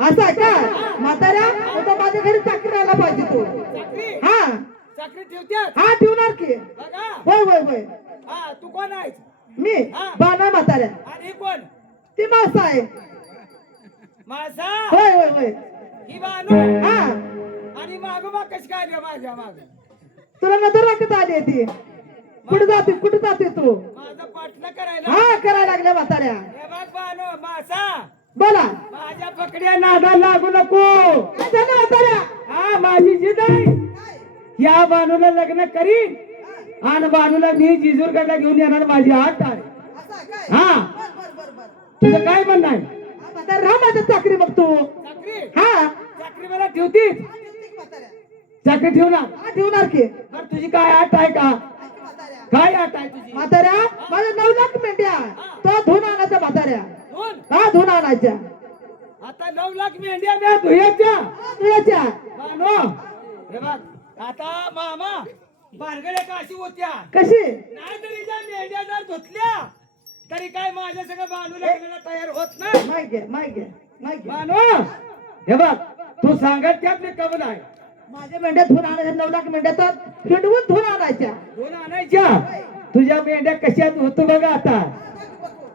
असं आहे का म्हाताऱ्या आता माझ्या घरी चाकरी आला पाहिजे तू हा चाकरी ठेवत्यात हा ठेवणार की होय होय होय हा तू कोण आहेस मी बाणा म्हाताऱ्या आणि कोण ती मासा आहे मासा होय होय होय ही बानू हा आणि मागोमाग कशी काय रे माझ्या माग तुला नजर राखत आली ती कुठे जाते तू माझा पाठला करायला हा करायला लागल्या म्हाताऱ्या हे बघ बानू मासा बोला माझ्या पकड्या नादा लागू नको काय झालं म्हाताऱ्या हा माझी जिद आहे या बानूला लग्न करीन आणि बानूला मी जिजूरगडला घेऊन येणार माझी आठ आहे हा तुझं काय म्हणणं आहे राह माझ्या चाकरी बघ तू चाकरी हा चाकरी मला ठेवती चाकरी ठेवणार ठेवणार की बरं तुझी काय आठ आहे का काय आठ आहे तुझी म्हाताऱ्या माझ्या 9 लाख मेंढ्या तो धुवून आणायचा म्हाताऱ्या दोन हा धुवून आणायच्या आता 9 लाख मेंढ्या म्या धुयाच्या धुयाच्या बानो हे बघ आता मामा बारगड्या काशी होत्या कशी नाही तरी ज्या मेंढ्या जर धुतल्या तरी काय माझ्या सगळं बानू लग्नाला तयार होत नाही नाही बानो हे बघ तू सांगत त्यातले कबल आहे माझ्या मेंढ्या धुवून आणायच्या 9 लाख मेंढ्या तर फिरवून धुवून आणायच्या धुवून आणायच्या तुझ्या मेंढ्या कशात होतो बघा आता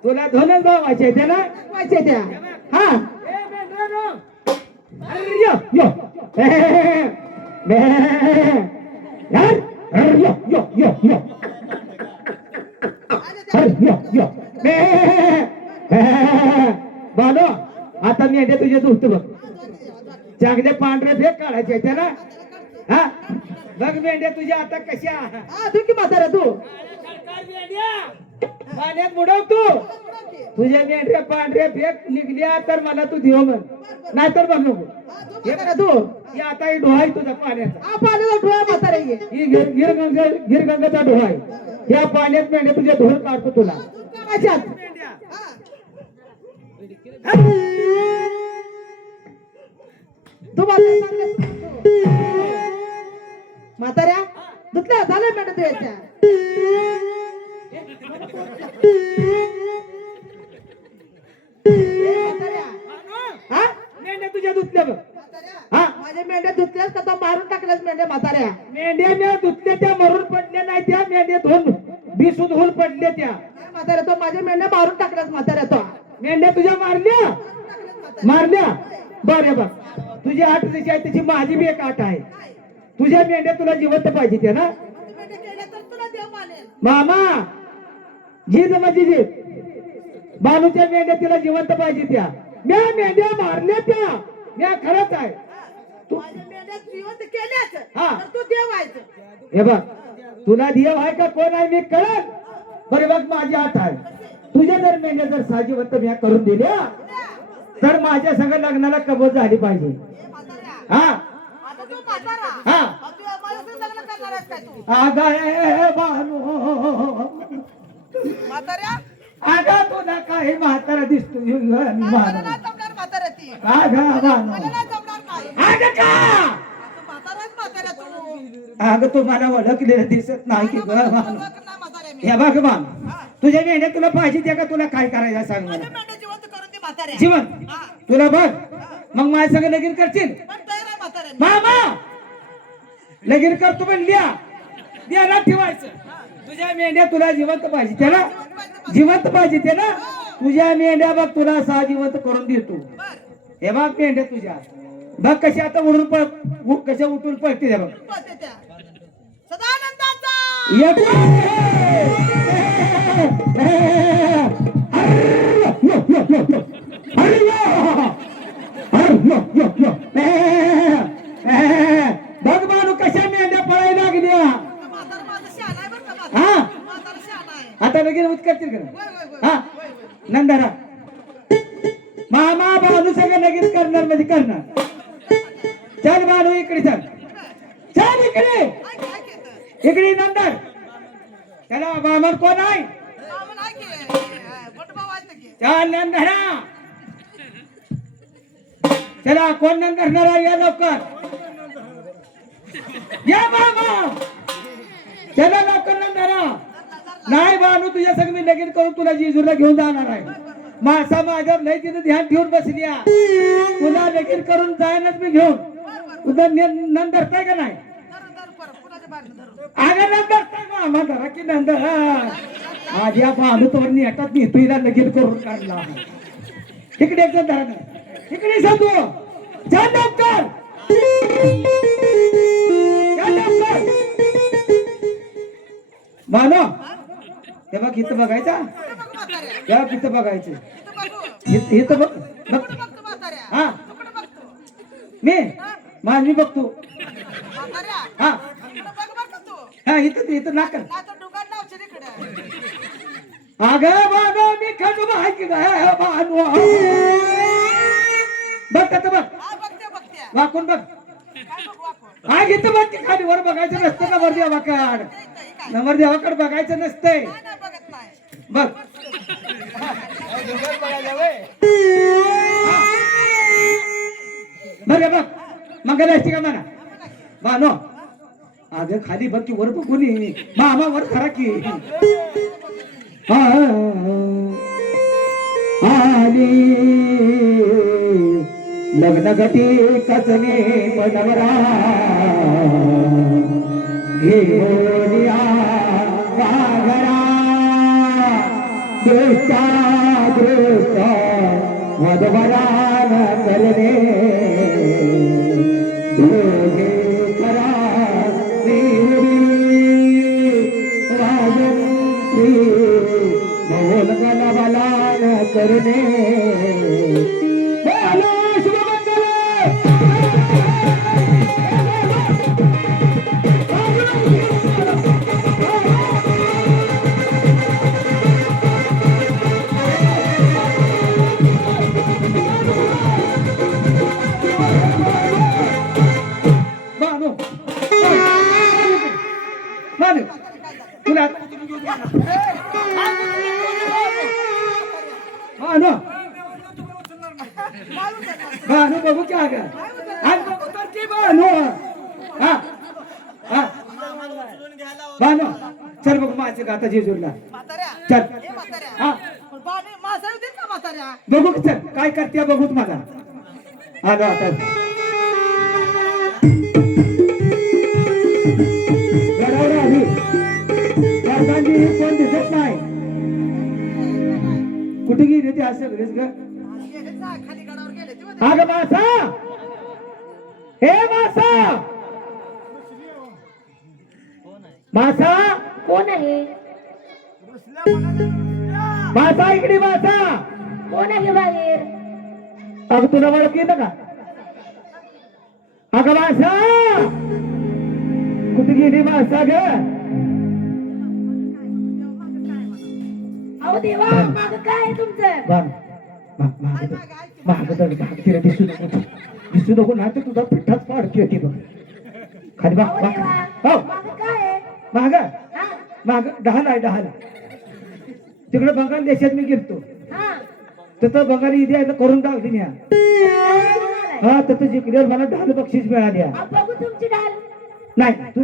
तुला धुवून जावायच्या त्या ना वायच्या त्या हा ए मेंढ्यानो अरे यो यो बे यार अरे यो यो यो यो अरे यो यो बे बानो आता मेंढ्या तुझ्या धुतो बघ चांगले पांढरे फेक काढायचे त्या ना हा बघ मेंढ्या तुझ्या आता कशा हा तू की म्हातारा तू पाण्यात बुडव तू तुझ्या मेंढ्या पांढऱ्या फेक निघल्या तर मला तू देव म्हण नाहीतर बघ नको हे करा तू हे आता ही डोहा आहे तुझा पाण्याचा हा पाण्याचा डोळा म्हातारा ये ही गिरगंगाचा डोहा आहे या पाण्यात मेंढ्या तुझ्या धुवून काढतो तुला काच्यात तू मला सांगत म्हाताऱ्या दुसऱ्या झालं मॅडम तुझ्या हा मेंढ्या तुझ्या धुतल्या बघ. हा माझ्या मेंढ्या धुतल्यास का तो मारून टाकल्यास मेंढ्या म्हाताऱ्या मेंढ्या धुतल्या त्या मरून पडल्या नाही त्या मेंढ्या धुवून बिसून धुवून पडल्या त्या नाही म्हाताऱ्या तो माझ्या मेंढ्या मारून टाकल्यास म्हाताऱ्या तो मेंढ्या तुझ्या मारल्या मारल्या बरे बघ तुझी आठ जशी आहे त्याची माझी बी एक आठ आहे तुझ्या मेंढ्या तुला जिवंत पाहिजे त्या ना मेंढ्या केल्या तर तुला देव मानेल मामा जीज माझी जीज बालूच्या मेंढ्या तिला जिवंत पाहिजे त्या म्या मेंढ्या मारल्या त्या म्या खरंच आहे माझ्या मेंढ्या जिवंत केल्याच हा. तर तू देव व्हायचं हे बघ तुला देव आहे का कोण आहे मी कळत बरे बघ माझी आठ आहे तुझ्या जर मेंढ्या जर साजीवंत म्या करून दिल्या तर माझ्या संग लग्नाला कबूल झाली पाहिजे ए म्हाताऱ्या हा आता तू म्हातारा हा तू माझ्यासंग लग्न करणार आहेस काय तू आगा बानू म्हाताऱ्या आगा तुला काही म्हातारा दिसतो मला नाही जमणार म्हाताऱ्या ती आगा बानू मला नाही जमणार नाही आगा का तू म्हाताराच म्हाताऱ्या तू अगं तुम्हाला ओळखलेलं दिसत नाही की नाही म्हाताऱ्या मी हे बघ मान तुझ्या मेंढ्या तुला पाहिजे त्या का तुला काय करायचं सांग माझ्या मला मेंढ्या जिवंत करून दे म्हाताऱ्या जीवन हा. तुला बघ मग माझ्या संग लगीन करशील पण तयार आहे म्हाताऱ्या मी. मामा लगीन करतो पण लिया द्यायला ठेवायचं तुझ्या मेंढ्या तुला जिवंत पाहिजे त्याला जिवंत पाहिजे त्याला तुझ्या मेंढ्या बघ तुला सहा जिवंत करून देतो बर हे बघ मेंढ्या तुझ्या बघ कशी आता उडून पळ कशा उठून पळते त्या बघ पळते त्या सदानंदाचा बघ मानू कशा मेंढ्या पळायला लागल्या म्हातारा माझा शहाणा आहे बरं का म्हातारा. हा म्हातारा शहाणा आहे आता लगेच उच करतील का होय, होय, होय. हा होय, होय. नंदरा मामा बानू सगळं लगेच करणार म्हणजे करणार चल बानू इकडे चल चल इकडे ऐक, ऐक येतं. इकडे नंदर त्याला मामा कोण आहे मामा ऐक हे, मोठभाऊ आहेत ना की. चल नंदरा चला कोण नंदरणार आहे या लवकर या मामा चला लवकर नंदरा नाही बानू तुझ्या संग मी लगीन करून तुला जेजूरला घेऊन जाणार आहे मासा माझ्यावर लय तिथं ध्यान ठेवून बसली आहे. तुला लगीन करून जायलाच मी घेऊन तुझा नंद धरताय का नाही धरून, धरून, परत कुणाच्या बाहेरनं धरून. अगं नंद धरताय मामा धरा की नंद माझ्या बानू तोवर नेटात नेतो हिला लगीन करून काढला इकडे एकदा धरा ना. इकडे सांगतो चल लवकर चल लवकर बानो हे बघ इथं बघायचा इथं बघ म्हाताऱ्या. या इथं बघायचं इथं बघू. इथं बघ बघ इथं बघतो म्हाताऱ्या. हा. इकडं बघतो. मी माझ मी बघतो म्हाताऱ्या. हा इकडं बघ बरं का तू. हा इथं नाकर नाही तर डुगार लावशील इकडं. अगं बानो मी खंडू आहे की काय बानो बघ आता बघ हा, बघते, बघते. वाकून बघ काय बघू आपण? हा इथं बघ की खाली वर बघायचं नसतं ना वर देवाकड इथं, इथं काय? नवर देवाकडे बघायचं नसतंय नाही, नाही, बघत नाही. बघ बघ बघ मंगलाष्टी का म्हणा बानो अगं खाली बघ की वर बघून ये. मामा वर खरा की आली लग्न गती कचने पदवरा घेऊनिया घरा दृष्टा दृष्ट वधवरान करणे दोघे करा राजंत्री बोल गलबलान करणे बोलो शुभमंगल बानो बानो तुला बानो बानो बघू क्या ग ए बानो हा हा बानो चल बघ माझे का आता जेजूरला म्हाताऱ्या चल ए म्हाताऱ्या हा पण बाने मासा येऊ देत का म्हाताऱ्या बघू की चल काय करते बघूच माझा आलो आता गडावर आली अर्धांची कोण दिसत नाही कुठे गेली ती असं ग गेले जा खाली गडावर गेले ते होते. अग मासा हे मासा मासा कोण आहे मासा इकडे मासा कोण आहे बाहेर अग तुला ओळख येतं का अग मासा कुठे गेली मासा ग अहो देवा माग काय आहे तुमचं महाग तिला दिसू नको ना तर तुझा पिठाच पाडते ती बघ खाली बा अहो देवा माग काय आहे महाग हा महाग डहाल आहे डहाल तिकडे बंगाल देशात मी गेलतो हा तिथं बंगाली इथे आहे तर करून टाकली मी हा तिथं जिंकल्यावर मला ढाल बक्षीस मिळाली आहे. अहो, बघू तुमची ढाल नाही तू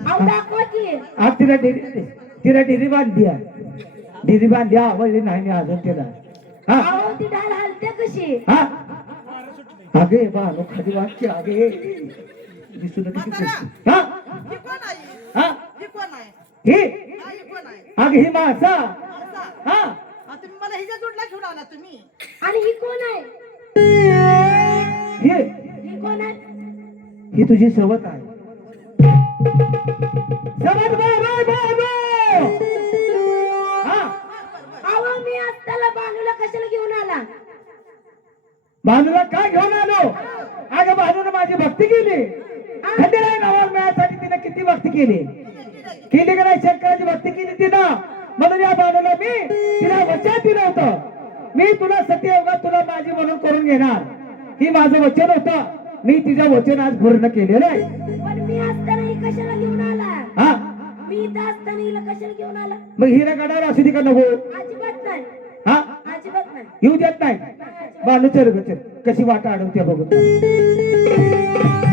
अहो दाखवा की आज तिला डेरी बांधली आहे डेरी बांधली आवडली नाही मी अजून तिला हा अहो ती ढाल हलते कशी हा आगे बालो खाली वाटची आगे दिसू नका हा ही कोण आहे हा ही कोण आहे हे हा, ही कोण आहे आगे ही मासा असा. हा हा, तुम्ही मला हिच्या जोडला घेऊन आला तुम्ही आणि ही कोण आहे हे ही कोण आहे ही तुझी सवत आहे सवत हा अहो मी असताना बानूला कशाला घेऊन आला भानूला काय घेऊन आलो अगं भानूला माझी भक्ती केली खंडेराय नावाला मिळासाठी तिने किती भक्ती केली केली का नाही शंकराची भक्ती केली तिनं म्हणून या भानूला मी तिला वचन दिलं होतं मी तुला सत्ययोगात तुला माझी म्हणून करून घेणार ही माझं वचन होतं मी तिचं वचन आज पूर्ण केलेलं आहे पण मी असताना ही कशाला घेऊन आला हा मी इथं असताना हिला कशाला घेऊन आला मग हिरा गडावर असू दे का नको अजिबात नाही हा अजिबात नाही येऊ देत नाही बानू चल ग चल कशी वाट अडवते बघू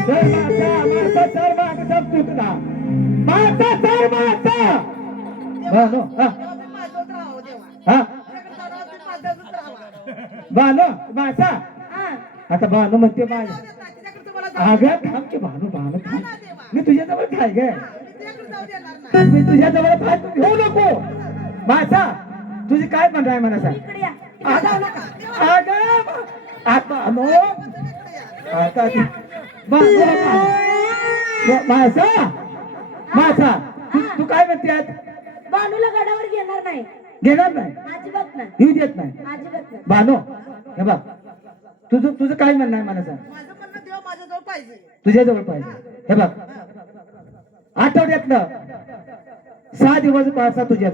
सर मासा सर माग सब तुटला मासा सर मासा बानू हा तेव्हा तुम्ही माझ्याजवळ राहा, हो देवा. हा तुझ्याकडे जाणार, तुम्ही माझ्याजवळ राहावा. बानू मासा हा आता बानू म्हणते माझ्या जाऊ देत नाही, तिच्याकडे तुम्हाला जाऊ अगं थांब की बानू बानू थांब ना देवा. मी तुझ्याजवळ काय ग मी तिच्याकडे जाऊ देणार नाही. मी तुझ्याजवळ काय तू घेऊ नको मासा तुझी काय म्हणणं आहे मला सांग इकडे या अगं आता नो तुम्ही इकडे या. आता मासा मासा तू काय म्हणते बानूला गडावर घेणार नाही घेणार नाही अजिबात नाही येऊ देत नाही अजिबात नाही बानो हे बघ तुझं तुझं काय म्हणणं आहे मला सांग माझं म्हणणं देवा माझ्याजवळ पाहिजे तुझ्याजवळ पाहिजे हे बघ आठवड्यातलं 6 दिवस पासा तुझ्या